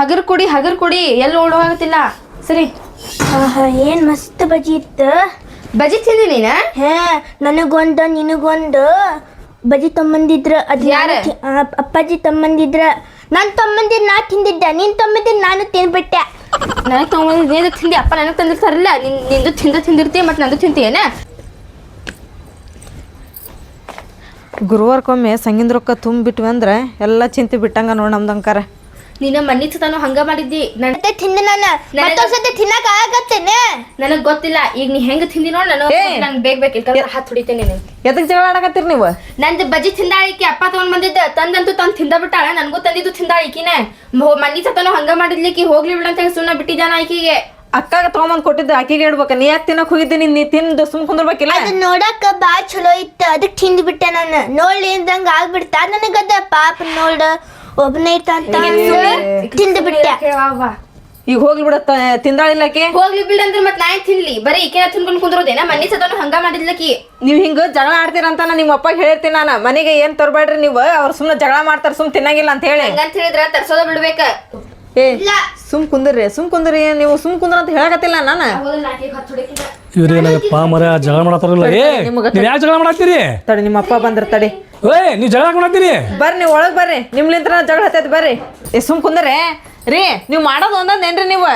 ಹಗರ್ ಕುಡಿ ಎಲ್ಲಿ ಓಡೋಗತ್ತಿಲ್ಲ ಸರಿ. ಏನ್ ಮಸ್ತ್ ಬಜಿ ಇತ್ತು. ಬಜಿ ತಿಂದಿ ನೀನ? ಹಾ, ನನಗೊಂದು ನಿನಗೊಂದು ಬಜಿ ತಮ್ಮಂದಿದ್ರ. ಅದ್ ಯಾರ? ಅಪ್ಪಾಜಿ ತಮ್ಮಂದಿದ್ರ. ನಾನ್ ತಮ್ಮಂದಿರ್ ನಾ ತಿಂದಿದ್ದೆ, ನೀನ್ ತಮ್ಮಂದಿರ್ ನಾನು ತಿನ್ಬಿಟ್ಟೆ. ನನಗೆ ತಗೊಂಡಿದ್ದು ತಿಂದಿ, ಅಪ್ಪ ನನಗೆ ತಂದಿರ್ತಾರಲ್ಲ, ನಿಂದು ತಿಂದಿರ್ತಿ ಮತ್ತು ನಂದು ತಿಂತೀಯೇನ? ಗುರುವಾರಕ್ಕೊಮ್ಮೆ ಸಂಗಿನ ರೊಕ್ಕ ತುಂಬಿಟ್ವಿ ಅಂದ್ರೆ ಎಲ್ಲ ಚಿಂತೆ ಬಿಟ್ಟಂಗ ನೋಡಿ ನಮ್ದಂಕಾರ. ನೀನ ಮನ್ನಿ ಸತಾನು ಹಂಗ ಮಾಡಿದ್ದಿ. ಮತ್ತೆ ತಿಂದೆ ನಾನು ಮತ್ತೊಂದ್ಸತಿ ತಿನ್ನಕ್ ಆಗತ್ತೇನೆ. ನನಗ್ ಗೊತ್ತಿಲ್ಲ, ಈಗ ನೀ ಹೆಂಗ ತಿಂದಿ ನೋಡ್. ನಾನು ಬೇಕಂದ್ರೆ ಹತ್ತು ಹೊಡಿತೇನೆ. ಎದಕ್ ಜಗಳ ಆಡಕತ್ತೀರಿ ನೀವು? ನಂದು ಬಜ್ಜಿ ತಿಂದಾಳಿಕಿ ಅಪ್ಪ ತಗೊಂಡ್ ಬಂದಿದ್ದ, ತಂದಂತೂ ತಿಂದ ಬಿಟ್ಟಾಳ. ನನಗೂ ತಂದಿದ್ದು ತಿಂದಾಳಿಕಿನ. ಮನ್ನಿ ಸತಾನು ಹಂಗ ಮಾಡಿದ್ಲಿಕ್ಕೆ ಹೋಗ್ಲಿ ಬಿಡ ಅಂತ ಸುಮ್ಮನೆ ಬಿಟ್ಟಿದ್ದಾನ ಆಕಿಗೆ. ಅಕ್ಕಾಗ ತಗೊಂಬಂದ್ ಕೊಟ್ಟಿದ್ದ ಆಕಿಗೆ ಇಡ್ಬೇಕ. ನೀ ಯಾಕೆ ತಿನ್ನಕ್ ಹೋಗಿದ್ದೀನಿ? ನೀ ತಿಂದು ಸುಮ್ ಕುಂದ್ರಬೇಕಿಲ್ಲ. ಅದು ನೋಡಕ ಬಾ ಚಲೋ ಇತ್ತು, ಅದಕ್ಕೆ ತಿಂದ್ಬಿಟ್ಟೆ ನಾನು. ನೋಡ್ಲಿ ಇದ್ದಂಗ ಆಗ್ಬಿಡ್ತಾ ನನಗದ. ಪಾಪ ನೋಡ ಒಬ್ಬನೇ ಇರ್ತಂತ ತಿಂದು ಬಿಟ್ಟೆ. ಈಗ ಹೋಗ್ಲಿ ಬಿಡತ್ತ ತಿಂದಾಳಿಲ್ಲಕಿ. ಹೋಗ್ಲಿ ಬಿಡ ಅಂದ್ರೆ ಮತ್ ನಾ ತಿನ್ಲಿ? ಬರೀ ಈಕೆ ತಿನ್ಕೊಂಡ್ ಕುಂದ್ರೋದೇನ? ಮನ್ನಿ ಸತಾನು ಹಂಗ ಮಾಡಿದ್ಲಕಿ. ನೀವ್ ಹಿಂಗ ಜಗಳ ಆಡ್ತೀರಂತ ನಿಮ್ಮ ಅಪ್ಪ ಹೇಳಿರ್ತೀನಿ ನಾನು. ಮನೆಗೆ ಏನ್ ತರಬೇಡ್ರಿ ನೀವು, ಅವ್ರು ಸುಮ್ನೆ ಜಗಳ ಮಾಡ್ತಾರ, ಸುಮ್ ತಿನ್ನಂಗಿಲ್ಲ ಅಂತ ಹೇಳಿ. ಹಂಗಂತ ಹೇಳಿದ್ರ ತರ್ಸೋದ ಬಿಡ್ಬೇಕ. ಏ ಸುಮ್ ಕುಂದ್ರಿ ನೀವು ಸುಮ್ ಕುಂದ್ರ ಅಂತ ಹೇಳಕತ್ತಿಲ್ಲ ನಾನು. ಇವ್ರೇನಪ್ಪ ಮರ ಜಗಳ ಮಾಡತ್ತಾರಲ್ಲ. ನೀವ್ ಯಾಕೆ ಜಗಳ ಮಾಡತ್ತೀರಿ? ತಡಿ ನಿಮ್ಮ ಅಪ್ಪ ಬಂದ್ರ ತಡಿ. ನೀವ್ ಜಗಳ ಮಾಡತ್ತೀರಿ? ಬರ್ರಿ ನೀವು ಒಳಗ್ ಬರ್ರಿ, ನಿಮ್ಲಿಂತ್ರ ಜಗಳ ಹತ್ತೈತಿ ಬರ್ರಿ. ಸುಮ್ ಕುಂದ್ರೆ ರೀ, ನೀವ್ ಮಾಡೋದು ಒಂದೊಂದೇನ್ರಿ ನೀವು?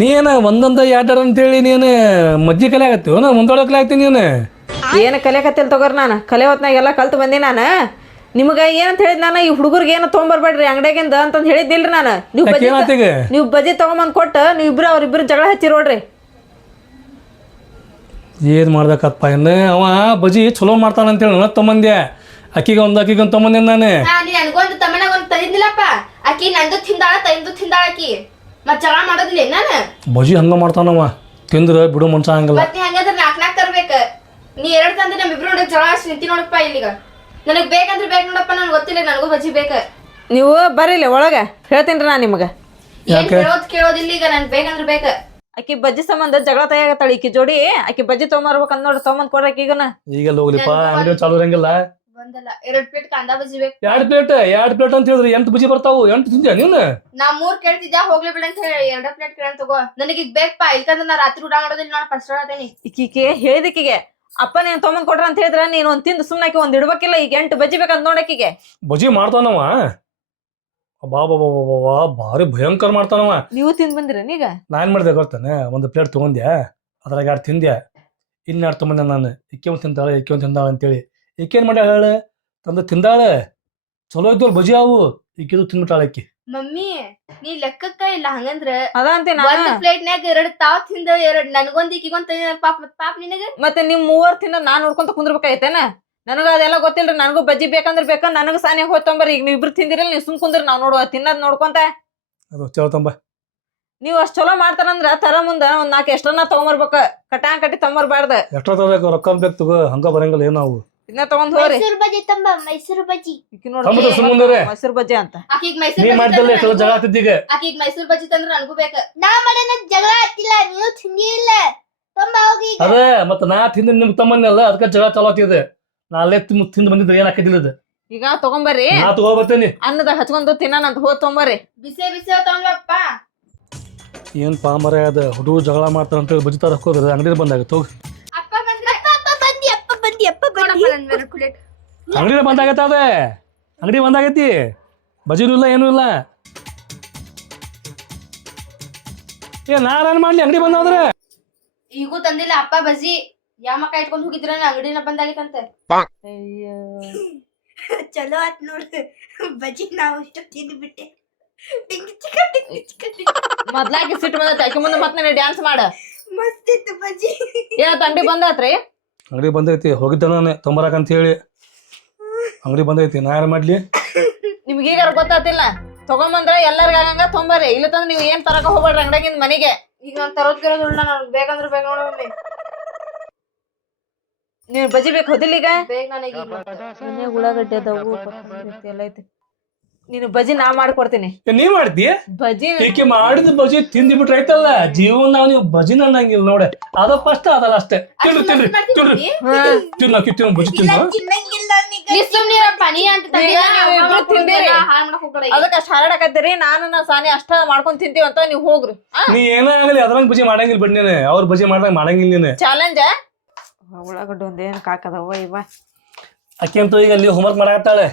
ನೀನ ಒಂದೊಂದ ಎರಡರ ಅಂತೇಳಿ ನೀನು ಮಜ್ಜಿ ಕಲೆ ಆಗತ್ತೀವ ನಾ ಮುಂದೊಳಗೆ ಕಲೆ ಆಗ್ತೀನಿ. ನೀನು ಏನು ಕಲಿಯಕತ್ತಿಲ್ಲ ತಗೋರ್. ನಾನು ಕಲೆ ಹೊತ್ನಾಗ ಎಲ್ಲ ಕಲ್ತು ಬಂದಿ ನಾನು. ನಿಮ್ಗೆ ಏನಂತ ಹೇಳಿದ್ ನಾನು, ಈ ಹುಡುಗರಿಗೆ ಏನು ತೊಗೊಂಬರ್ಬೇಡ್ರಿ ಅಂಗಡಿಯಾಗಿಂದ ಅಂತಂದು ಹೇಳಿದ್ದಿಲ್ರಿ ನಾನು. ನೀವು ಬಜಿ ತಗೊಂಬಂದ್ ಕೊಟ್ಟು ನೀವಿಬ್ರು ಅವ್ರಿಬ್ರು ಜಗಳ ಹಚ್ಚಿ ನೋಡ್ರಿ. ಏನ್ ಮಾಡ್ಬೇಕಪ್ಪ ಇನ್ನು? ಅವ ಬಜಿ ಚಲೋ ಮಾಡ್ತಾನಂತೇಳಿ ನನ್ನ ತೊಂಬಂದೆ. ಅಕ್ಕಿಗೊಂದು ತೊಂಬಂದೆ ನಾನು. ನನ್ಗೊಂದು ತಮ್ಮನಾಗ ಒಂದು ತಂದಿದ್ದಿಲ್ಲಪ್ಪ. ಆಕಿ ನಂದು ತಿಂದಾಳ, ತಿಂದಾಳ ಆಕಿ. ಮತ್ ಜಗಳ ಮಾಡೋದಿಲ್ಲ ನಾನು. ಬಜಿ ಹಂಗ ಮಾಡ್ತಾನವ, ತಿಂದ್ರ ಬಿಡು ಮನ್ಸ ಹಂಗಲ್ಲ. ಮತ್ ನೀ ಹಂಗಂದ್ರೆ ನಾಲ್ಕು ತರ್ಬೇಕ. ನೀ ಎರಡು ತಂದ್ರೆ ನಮ್ಮಿಬ್ರು ನೋಡಿ ಜಗಳ ನಿಂತಿ ನೋಡಪ್ಪ ಇಲ್ಲಿಗ. ನನಗ್ ಬೇಕಂದ್ರೆ ಬೇಕು ನೋಡಪ್ಪ, ನನ್ಗೆ ಗೊತ್ತಿಲ್ಲ, ನನಗೂ ಬಜ್ಜಿ ಬೇಕ. ನೀವು ಬರೀಲಿ ಒಳಗೆ ಹೇಳ್ತೀನಿ ರೀ ನಾನು ನಿಮ್ಗೆ. ಏನ್ ಕೇಳೋದಿಲ್ಲ ಈಗ, ನನ್ಗೆ ಬೇಕಂದ್ರೆ ಬೇಕ. ಆಕಿ ಬಜ್ಜಿ ಸಂಬಂಧ ಜಗಳ ತಯಾಗತ್ತಾಳ ಈಕಿ ಜೋಡಿ. ಆಕಿ ಬಜ್ಜಿ ತೊಗೊಂಬರ್ಬೇಕಂದ್ ನೋಡ್ರಿ, ತೊಗೊಂಬಂದ್ ಕೊಡ್ರಕ್ ಈಗನ. ಈಗೆಲ್ಲ ಹೋಗ್ಲಿಪ್ಪ, ಅಂಗಡಿ ಚಾಲು ಇರಂಗಿಲ್ಲ. ಒಂದಲ್ಲ 2 ಪ್ಲೇಟ್ ಕಾಂದಾ ಬಜ್ಜಿ ಬೇಕು. 2 ಪ್ಲೇಟ್ ಅಂತ ಹೇಳಿದ್ರಿ 8 ಬಜಿ ಬರ್ತಾವು. 8 ತಿಂದ್ಯಾ ನೀನು? ನಾ 3 ಕೇಳ್ತಿದ್ಯಾ, ಹೋಗ್ಲಿ ಬಿಡ ಅಂತ ಹೇಳಿ 2 ಪ್ಲೇಟ್ ಕೇಳ ತಗೋ. ನನಗೆ ಈಗ ಬೇಕಪ್ಪ, ಇಲ್ಕಂದ್ರೆ ನಾ ರಾತ್ರಿ ಊಟ ಮಾಡೋದಿಲ್ಲ. ನಾನು ಫಸ್ಟ್ ಹೇಳ್ತೇನೆ ಈಕಿಗೆ ಹೇಳಿದಕ್ಕಿಗೆ ಅಪ್ಪ ನೀನು ತೊಗೊಂಬಂದ್ ಕೊಡ್ರ ಅಂತ ಹೇಳಿದ್ರ ನೀನು ಒಂದ್ ತಿಂದು ಸುಮ್ನಾಕಿ ಒಂದ್ ಇಡ್ಬೇಕಿಲ್ಲ. ಈಗ 8 ಬಜ್ಜಿ ಬೇಕಂತ ನೋಡಕ್ಕಿಗೆ. ಬಜಿ ಮಾಡ್ತಾನವ, ಭಾರಿ ಭಯಂಕರ ಮಾಡ್ತಾನವ. ನೀವು ತಿಂದ್ ಬಂದಿರ ಈಗ? ನಾನ್ ಮಾಡಿದೆ ಗೊತ್ತಾನೆ, 1 ಪ್ಲೇಟ್ ತಗೊಂಡ್ಯಾ, ಅದ್ರಾಗ 2 ತಿಂದ್ಯಾ, ಇನ್ನು 2 ತೊಗೊಂಡೆ ನಾನು. ಇಕ್ಕೆ ಒಂದು ತಿಂತಾಳೆ, ಇಕ್ಕೆ ಒಂದು ತಿಂದಾಳೆ ಅಂತೇಳಿ. ಈಕೇನ್ ಮಾಡ್ಯಾಳ ಹೇಳ? ತಂದು ತಿಂದಾಳೆ, ಚಲೋ ಇದ್ದವ್ರು ಬಜಿ ಅವು. ಈಕಿದು ತಿಂದ್ಬಿಟ್ಟಾಳ ಆಕಿ. ಮಮ್ಮಿ ನೀ ಲೆಕ್ಕಕ್ಕ ಇಲ್ಲ ಹಂಗಂದ್ರ. ಅದಂತೀನಿ ಒಂದು ಪ್ಲೇಟ್ನ್ಯಾಗ 2 ತಾವ್ ತಿಂದ, 2 ನನಗೊಂದು ಈಕಿಗೊಂದು ಪಾಪ ನಿನಗ. ಮತ್ತೆ ನಿಮ್ 3 ತಿಂದ ನಾನ್ ನೋಡ್ಕೊಂತ ಕುಂದ್ರಬೇಕಾಯ್ತೇನ? ನನಗ ಅದೆಲ್ಲ ಗೊತ್ತಿಲ್ರಿ. ನನಗೂ ಬಜ್ಜಿ ಬೇಕಂದ್ರ ಬೇಕ, ನನಗ ಸಾನಿಯಾಗ ಹೋಗ್ತಂಬರ್ರಿ. ಈಗ ನೀವ್ ಇಬ್ರು ತಿಂದಿರಲ್ಲ, ನೀವು ಸುಮ್ ಕುಂದ್ರಿ, ನಾವ್ ನೋಡುವ ತಿನ್ನದ್ ನೋಡ್ಕೊಂತ. ಅದು ಚಲೋ ತಂಬ. ನೀವ್ ಅಷ್ಟ್ ಚಲೋ ಮಾಡ್ತಾರಂದ್ರ ತರ ಮುಂದ ಒಂದ್ 4 ಎಷ್ಟನ್ನ ತಗೊಂಬರ್ಬೇಕ. ಕಟಾಂಗ್ ಕಟ್ಟಿ ತಂಬರ್ಬಾರ್ದ. ಎಷ್ಟೋ ತಗೋಬೇಕು, ರೊಕ್ಕ ಬೇಕು ತಗೋ, ಹಂಗ ಬರಂಗಿಲ್ಲ ಏನೋ ಅವು. ಇದನ್ನ ತಗೊಂಡ್ ಹೋಗ್ರಿ. ಮೈಸೂರು ಬಜ್ಜಿ ತಂಬ, ಮೈಸೂರು ಬಜ್ಜಿ. ಮೈಸೂರು ಬಜ್ಜಿ ಅಂತ ಆಕಿಗ್ ನೀ ಮೈಸೂರು ಮಾಡ್ದಲ್ಲ ಎಷ್ಟೋ ಜಗಳ ಆಗ್ತಿದ್ದೀಗ. ಆಕಿಗ್ ಮೈಸೂರು ಬಜ್ಜಿ ತಂದ್ರ ನನಗೂ ಬೇಕ. ನಾ ಮಾಡೇನ ಜಗಳ ಹತ್ತಿಲ್ಲ, ನೀವು ತಿಂದಿಲ್ಲ. ತಂಬ ಹೋಗಿ. ಅದೇ ಮತ್ತ ನಾ ತಿಂದ ನಿಮ್ ತಮ್ಮನ್ನೆಲ್ಲ ಅದಕ್ಕೆ ಜಗಳ ಚಲೋ ಆಗ್ತಿದೆ. ನಾ ಅಲ್ಲೇ ತಿಂದು ಬಂದಿದ್ರೆ ಏನ್ ಹಾಕಿದಿಲ್ಲ ಇದು. ಈಗ ತಗೊಂಬರ್ರಿ, ನಾ ತಗೋಬರ್ತೇನಿ. ಅನ್ನದ ಹಚ್ಕೊಂಡು ತಿನ್ನಂತ ಹೋದ್ ತೊಂಬರ್ರಿ. ಬಿಸಿ ತಗೊಂಡ್ರಪ್ಪ. ಏನ್ ಪಾಮರ ಅದ, ಹುಡುಗರು ಜಗಳ ಮಾಡ್ತಾರ ಅಂತ ಬಜಿ ತರ ಹಾಕೋದ್ರ ಅಂಗಡಿ ಬಂದಾಗತ್ತ. ಹೋಗಿ ಅಪ್ಪ ಬಂದ್ರೆ ಅಂಗಡಿ ಬಂದಾಗತ್ತ. ಅದೇ ಅಂಗಡಿ ಬಂದಾಗೈತಿ, ಬಜಿನೂ ಇಲ್ಲ ಏನೂ ಇಲ್ಲ. ನಾನ್ ಮಾಡ್ಲಿ ಅಂಗಡಿ ಬಂದಾದ್ರೆ? ಈಗೂ ತಂದಿಲ್ಲ ಅಪ್ಪ ಬಜ್ಜಿ. ಯಾಮಕ್ಕ ಇಟ್ಕೊಂಡ್ ಹೋಗಿದ್ರ ಅಂಗಡಿನ ಬಂದಾಗಿತ್ತಂತೆ. ಚಲೋ ಆತ್ ನೋಡ್ರಿ ಬಜ್ಜಿ. ನಾವು ಇಷ್ಟ ತಿಂದ್ಬಿಟ್ಟೆ. ಮೊದ್ಲಾಗಿ ಸಿಟ್ಟು ಬಂದೈತಿ ಆಕಿ ಮುಂದೆ ಮತ್ತೆ ಡ್ಯಾನ್ಸ್ ಮಾಡ. ಮಸ್ತ್ ಇತ್ತು ಬಜ್ಜಿ. ಏನ್ ಅಂಗಡಿ ಬಂದಾತ್ರಿ? ಅಂಗಡಿ ಬಂದೈತಿ, ಹೋಗಿದ್ದ ನಾನು ತೊಂಬರಾಕ ಅಂತ ಹೇಳಿ. ಅಂಗಡಿ ಬಂದೈತಿ, ನಾ ಯಾರು ಮಾಡ್ಲಿ? ನಿಮ್ಗೆ ಈಗ ಗೊತ್ತಾತಿಲ್ಲ. ತಗೊಂಬಂದ್ರ ಎಲ್ಲರಿಗ ಆಗಂಗ ತೊಂಬರ್ರಿ. ಇಲ್ಲ ತಂದ್ರೆ ನೀವ್ ಏನ್ ತರಕ ಹೋಗ್ಬೇಡ್ರಿ ಅಂಗಡಿಯಾಗಿಂದ ಮನೆಗೆ. ಈಗ ನಾನ್ ತರೋದ್ಗಿರೋದಿಲ್ಲ, ನಾನು ಬೇಕಂದ್ರೆ ಬೇಗ ನೋಡಮ್ಮಿ. ನೀವ್ ಬಜ್ಜಿ ಬೇಕು ಹೋದಿಲ್ಲ ಈಗ? ಬೇಗ ನನಗೆ ಮನ್ಯಾಗ ಉಳ್ಳಾಗಡ್ಡಿ ಅದಾವು, ಎಲ್ಲ ಐತಿ. ನೀನು ಬಜ್ಜಿ ನಾ ಮಾಡ್ಕೊಡ್ತೀನಿ. ನೀ ಮಾಡ್ತೀಯ ಬಜ್ಜಿ? ಈಕೆ ಮಾಡಿದ ಬಜಿ ತಿಂದಿ ಬಿಟ್ರೆ ಆಯ್ತಲ್ಲ. ಜೀವನ ನೀವು ಬಜಿ ಅನ್ನಂಗಿಲ್ಲ ನೋಡ. ಅದ ಫಸ್ಟ್ ಅದಲ್ಲ ಅಷ್ಟೇ. ತಿನ್ನು ತಿನ್ರಿ ತಿನ್ರಿ ತಿನ್ನು ಬಜಿ ತಿನ್ನು. ತಿನ್ನಂಗಿಲ್ಲ ನೀಗ. ನೀ ಸುಮ್ನಿರಪ್ಪ ನೀ ಅಂತ ತಂದಿಲ್ಲ, ಈಗ ಇಬ್ರು ತಿಂದಿರಿ. ಹಾಳ್ ಮಾಡಕ್ ಹೋಗ್ಬೇಡ. ಅದಕ್ಕೆ ಅಷ್ಟು ಹಾರಾಡಕತ್ತೀರಿ. ನಾನು ನಾ ಸಾನಿ ಅಷ್ಟ ಮಾಡ್ಕೊಂಡ್ ತಿಂತೀವಂತ ನೀವು ಹೋಗ್ರಿ. ನೀ ಏನೇ ಆಗಲಿ ಅದ್ರಂಗ್ ಬಜಿ ಮಾಡಂಗಿಲ್ಲ ಬಿಡ್ ನೀನು. ಅವ್ರ ಬಜಿ ಮಾಡ್ದಂಗ ಮಾಡಂಗಿಲ್ಲ ನೀನು. ಚಾಲೆಂಜ್ ಉಳ್ಳಾಗಡ್ಡಿ ಒಂದೇನು ಕಾಕದವ ಇವ. ಅಕ್ಕಿ ಅಂತೂ ಈಗ ಅಲ್ಲಿ ಹೋಮ್ವರ್ಕ್ ಮಾಡಾಕತ್ತಾಳೆ.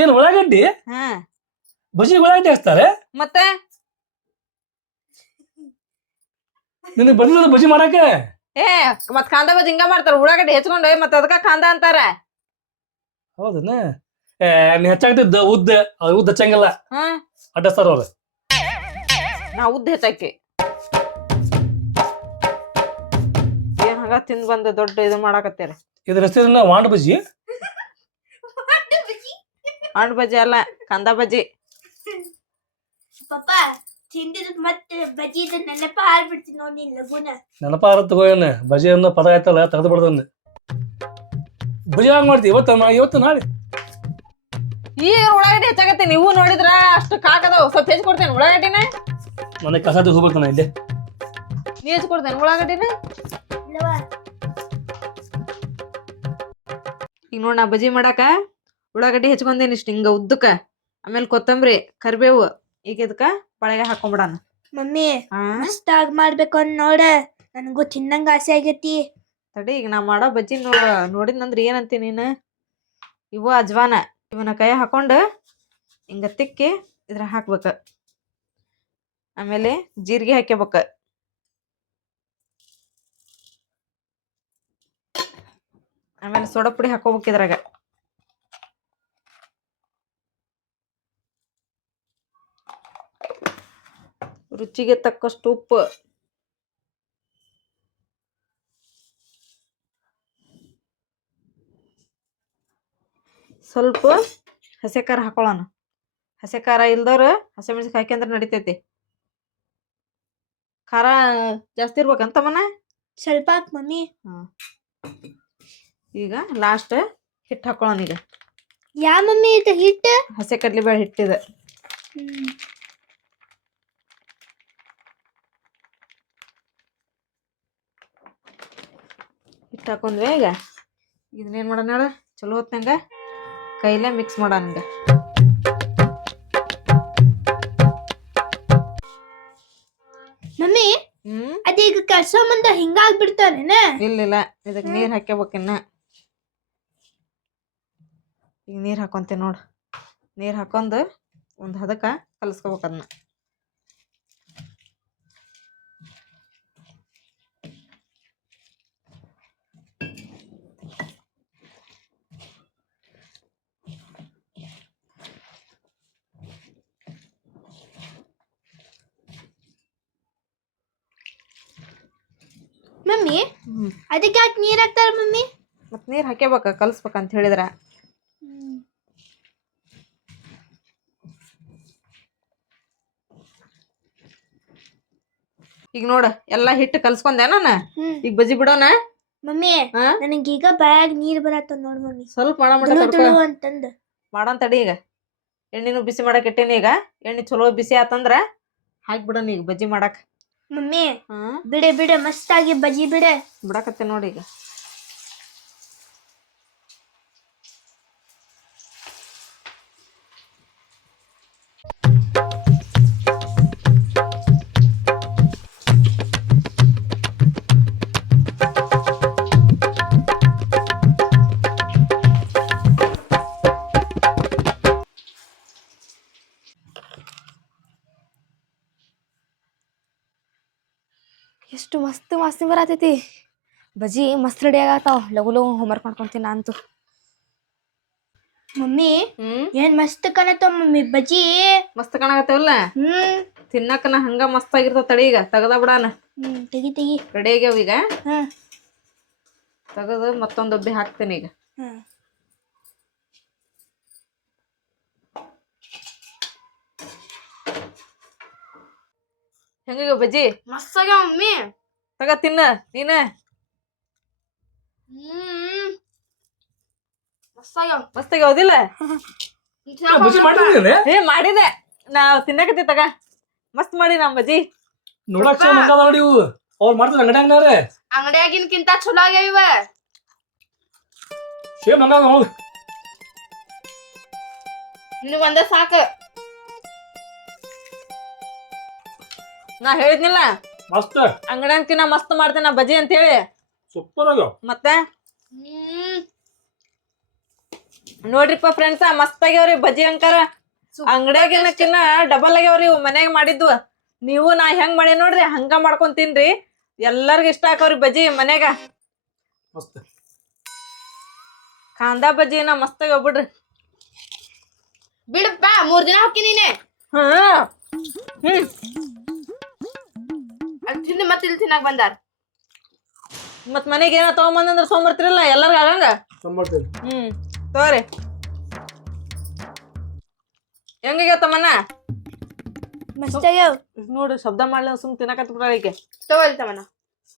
ಏನ್ ಉಳ್ಳಾಗಡ್ಡಿ ಹಾ ಬಜಿ ಉಳ್ಳಾಗಡ್ಡಿ ಹಾಕ್ತಾರೆ? ಮತ್ತೆ ನಿನಗೆ ಬಂದಿಲ್ಲ ಬಜಿ ಮಾಡಾಕ? ಮತ್ ಕಾಂದ ಬಜ್ಜಿ ಹಿಂಗ ಮಾಡ್ತಾರ, ಉಳ್ಳಾಗಡ್ಡಿ ಹೆಚ್ಕೊಂಡು ಮತ್ ಅದಕ್ಕ ಕಾಂದ ಅಂತಾರ. ಹೌದನ? ನೀ ಹೆಚ್ಚಾಗ್ತಿದ್ದ ಉದ್ದ ಹಚ್ಚಂಗಿಲ್ಲ, ಹಾ ಅಡ್ಡಸ್ತಾರ ಅವ್ರು. ನಾ ಉದ್ದ ಹೆಚ್ಚಾಕಿ ಏನ್ ಹಂಗ ತಿಂದ್ ಬಂದ ದೊಡ್ಡ ಇದು ಮಾಡಾಕತ್ತೀರ. ಇದ್ರ ಹೆಸರಿನ ವಾಂಡ್ ಬಜಿ. ಹಣ್ಣು ಬಜ್ಜಿ ಅಲ್ಲ, ಕಂದ ಬಜ್ಜಿ. ಪಪ್ಪ ತಿಂದಿದ್ ಮತ್ತೆ ಬಜ್ಜಿ ನೆನಪ ಹಾರ್ಬಿಡ್ತೀನಿ ನೋಡಿ ನೀನ್ ಲಗುನ. ನೆನಪ ಆರತ್ ತಗೋಯನ್ ಬಜಿ ಅನ್ನೋ ಪದ ಆಯ್ತಲ್ಲ ತೆಗೆದು ಬಿಡ್ದನ್ನ. ಬಜಿ ಹಂಗ್ ಮಾಡ್ತಿ ಇವತ್ತು ನಾಳೆ. ಈಗ ಉಳ್ಳಾಗಡ್ಡಿ ಹೆಚ್ಚಾಗತ್ತೆ. ನೀವು ನೋಡಿದ್ರ ಅಷ್ಟು ಕಾಕದವ್. ಸ್ವಲ್ಪ ಹೆಚ್ಚು ಕೊಡ್ತೇನೆ ಉಳ್ಳಾಗಡ್ಡಿನ. ನನಗೆ ಕಸ ಹೋಗ್ಬಿಡ್ತಾನ ಇಲ್ಲಿ. ನೀ ಹೆಚ್ಚು ಕೊಡ್ತೇನೆ ಉಳ್ಳಾಗಡ್ಡಿನ. ಈಗ ನೋಡ್ ನಾ ಬಜಿ ಮಾಡಾಕ ಉಳ್ಳಾಗಡ್ಡಿ ಹೆಚ್ಕೊಂಡೇನಿ ಇಷ್ಟ ಹಿಂಗ ಉದ್ದಕ್ಕ. ಆಮೇಲೆ ಕೊತ್ತಂಬರಿ, ಕರಿಬೇವು. ಈಗ ಇದಕ್ಕ ಪಳೆಗೆ ಹಾಕೊಂಡ್ಬಿಡಣ. ಮಮ್ಮಿ ಮಸ್ತಾಗ್ ಮಾಡ್ಬೇಕು ಅಂದ್ ನೋಡ, ನನಗೂ ತಿನ್ನಂಗ ಆಸೆ ಆಗೈತಿ. ತಡಿ ಈಗ ನಾ ಮಾಡೋ ಬಜ್ಜಿ ನೋಡಿದ್ನಂದ್ರ ಏನಂತೀನಿ ನೀನು. ಇವು ಅಜ್ವಾನ, ಇವನ ಕೈ ಹಾಕೊಂಡು ಹಿಂಗ ತಿಕ್ಕಿ ಇದ್ರ ಹಾಕ್ಬೇಕ. ಆಮೇಲೆ ಜೀರಿಗೆ ಹಾಕ್ಯಬೇಕ. ಆಮೇಲೆ ಸೋಡಾ ಪುಡಿ ಹಾಕೋಬೇಕ ಇದ್ರಾಗ. ರುಚಿಗೆ ತಕ್ಕಷ್ಟು ಉಪ್ಪು. ಸ್ವಲ್ಪ ಹಸೆ ಖಾರ ಹಾಕೊಳ್ಳೋಣ. ಹಸೆ ಖಾರ ಇಲ್ದವ್ರ ಹಸಿಮೆಣಸಿನ್ಕಾಯಿ ಹಾಕ್ಯಂದ್ರ ನಡಿತೈತಿ. ಖಾರ ಜಾಸ್ತಿ ಇರ್ಬೇಕಂತಮ್ಮನ. ಸ್ವಲ್ಪ ಹಾಕ್ ಮಮ್ಮಿ. ಈಗ ಲಾಸ್ಟ್ ಹಿಟ್ಟು ಹಾಕೊಳ್ಳೋಣ. ಈಗ ಯಾ ಮಮ್ಮಿ ಇದು ಹಿಟ್ಟು? ಹಸೆ ಕಡ್ಲಿಬೇಳೆ ಹಿಟ್ಟಿದೆ. ಹಿಟ್ಟು ಹಾಕೊಂಡ್ವಿ. ಈಗ ಇದನ್ನೇನ್ ಮಾಡೋಣ ಹೇಳ, ಚಲೋ ಹೊತ್ನಂಗ ಕೈಲೇ ಮಿಕ್ಸ್ ಮಾಡೋಣ. ಈಗ ಮಮ್ಮಿ ಅದೀಗ ಕರ್ಸೋ ಮುಂದ ಹಿಂಗಾಗ್ಬಿಡ್ತಾರೇನ? ಇಲ್ಲ ಇದಕ್ ನೀರ್ ಹಾಕ್ಯಬೇಕಿನ್ನ. ಈಗ ನೀರ್ ಹಾಕೊಂತೇನೆ ನೋಡ್. ನೀರ್ ಹಾಕೊಂಡ್ ಒಂದ್ ಹದಕ್ಕ ಕಲಸ್ಕೋಬೇಕ ಅದನ್ನ. ಮಮ್ಮಿ ಅದಕ್ಕೆ ಯಾಕೆ ನೀರ್ ಹಾಕ್ತಾರ ಮಮ್ಮಿ? ಮತ್ ನೀರ್ ಹಾಕ್ಯಬೇಕ ಕಲಸ್ಬೇಕಂತ ಹೇಳಿದ್ರ. ಈಗ ನೋಡ ಎಲ್ಲಾ ಹಿಟ್ಟು ಕಲ್ಸ್ಕೊಂಡೆ ನಾನು. ಈಗ ಬಜಿ ಬಿಡೋಣ. ಮಮ್ಮಿ ನನಗೀಗ ಬಾಯಾಗ ನೀರ್ ಬರತ್ತ ನೋಡ್ ಮಮ್ಮಿ. ಸ್ವಲ್ಪ ಅಂತಂದ ಮಾಡನ್ ತಡಿ. ಈಗ ಎಣ್ಣಿನೂ ಬಿಸಿ ಮಾಡಕ್ ಇಟ್ಟೇನಿ. ಈಗ ಎಣ್ಣೆ ಚಲೋ ಬಿಸಿ ಆತಂದ್ರ ಹಾಕ್ಬಿಡೋಣ ಈಗ ಬಜ್ಜಿ ಮಾಡಕ್. ಮಮ್ಮಿ ಬಿಡೆ ಮಸ್ತಾಗಿ ಬಜ್ಜಿ ಬಿಡಕತ್ತೆ ನೋಡಿ. ಈಗ ಎಷ್ಟು ಮಸ್ತ್ ವಾಸನೆ ಬರತೈತಿ. ಬಜಿ ಮಸ್ತ್ ರೆಡಿ ಆಗತ್ತಾವ. ಲಗು ಲಗು ಹೋಮ್ವರ್ಕ್ ಮಾಡ್ಕೊಂತೀನಿ ನಾನು. ಮಮ್ಮಿ ಏನ್ ಮಸ್ತ್ ಕಾಣತ್ತಾವ ಮಮ್ಮಿ ಬಜಿ. ಮಸ್ತ್ ಕಾಣಕತ್ತವಲ್ಲ. ತಿನ್ನಕನ ಹಂಗ ಮಸ್ತ್ ಆಗಿರ್ತಾವ. ತಡಿ ಈಗ ತಗದ ಬಿಡಾನ. ತೆಗಿ ರೆಡಿ ಆಗ್ಯಾವ. ಈಗ ತಗದು ಮತ್ತೊಂದು ಒಬ್ಬಿ ಹಾಕ್ತೇನೆ. ಈಗ ಹೆಂಗ ಬಜ್ಜಿ? ಮಸ್ತ್ ಆಗ್ಯಾವ ಮಮ್ಮಿ. ತಗ ತಿನ್ನ ನೀನ. ಮಸ್ತ್ ಆಗ್ಯಾವ. ಮಸ್ತ್ ಆಗ್ಯಾವದಿಲ್ಲ? ಬಜಿ ಮಾಡಿದ್ರೆ ಮಾಡಿದೆ ನಾ ತಿನ್ನಕತ್ತಿ. ತಗ ಮಸ್ತ್ ಮಾಡಿ ನಮ್ ಬಜ್ಜಿ. ನೋಡಕ್ ನೋಡಿ ಇವು ಅವ್ರು ಮಾಡ್ತಾರೆ ಅಂಗಡಿಯಾಗ್ನಾರ. ಅಂಗಡಿಯಾಗಿನ್ಕಿಂತ ಚಲೋ ಆಗ್ಯಾವ ಇವ. ಸೇಮ್ ಹಂಗ ಹೋಗಿ ನಿನಗ್ ಒಂದ ಸಾಕ. ನಾ ಹೇಳಿದ್ನಿಲ್ಲ ಮಸ್ತ್ ಅಂಗಡಿಯನ್ಕಿನ ಮಸ್ತ್ ಮಾಡ್ತೇನೆ ನಾ ಬಜಿ ಅಂತ ಹೇಳಿ. ಸೂಪರ್ ಆಗ್ಯಾವ. ಮತ್ತೆ ನೋಡ್ರಿಪ್ಪ ಫ್ರೆಂಡ್ಸ ಮಸ್ತ್ ಆಗ್ಯಾವ್ರಿ ಬಜಿ ಅಂಕಾರ. ಅಂಗಡಿಯಾಗಿನಕಿನ್ನ ಡಬಲ್ ಆಗ್ಯಾವ್ರಿ ಇವು ಮನ್ಯಾಗ ಮಾಡಿದ್ವು. ನೀವು ನಾ ಹೆಂಗ್ ಮಾಡಿ ನೋಡ್ರಿ ಹಂಗ ಮಾಡ್ಕೊಂಡ್ ತಿನ್ರಿ. ಎಲ್ಲರಿಗೂ ಇಷ್ಟ ಆಕವ್ರಿ ಬಜಿ ಮನ್ಯಾಗ. ಮಸ್ತ್ ಕಾಂದಾ ಬಜಿನ ಮಸ್ತ್ ಆಗ್ಯಾವ ಬಿಡ್ರಿ. ಬಿಡಪ್ಪ 3 ದಿನ ಹೋಗಿ ನೀನೆ ಅಲ್ಲಿ ತಿಂದು ಮತ್ತೆ ಇಲ್ಲಿ ತಿನ್ನಕ್ ಬಂದಾರ. ಮತ್ ಮನೆಗೆ ಏನೋ ತಗೊಂಬಂದ್ರ ತೊಗೊಂಬರ್ತಿರಲ್ಲ ಎಲ್ಲಾರ್ಗ ಆಗಂಗ. ಸಂಬರ್ತೀನಿ. ತಗೋರಿ ಹೆಂಗ ತಮ್ಮನ ಮಸ್ತ್ ಆಗ್ಯಾವ. ನೋಡ್ರಿ ಶಬ್ದ ಮಾಡ್ಲಿ ಸುಮ್ ತಿನ್ನಕತ್ತ ಬಿಡ್ರಿ. ತಗೊಳ್ತವನ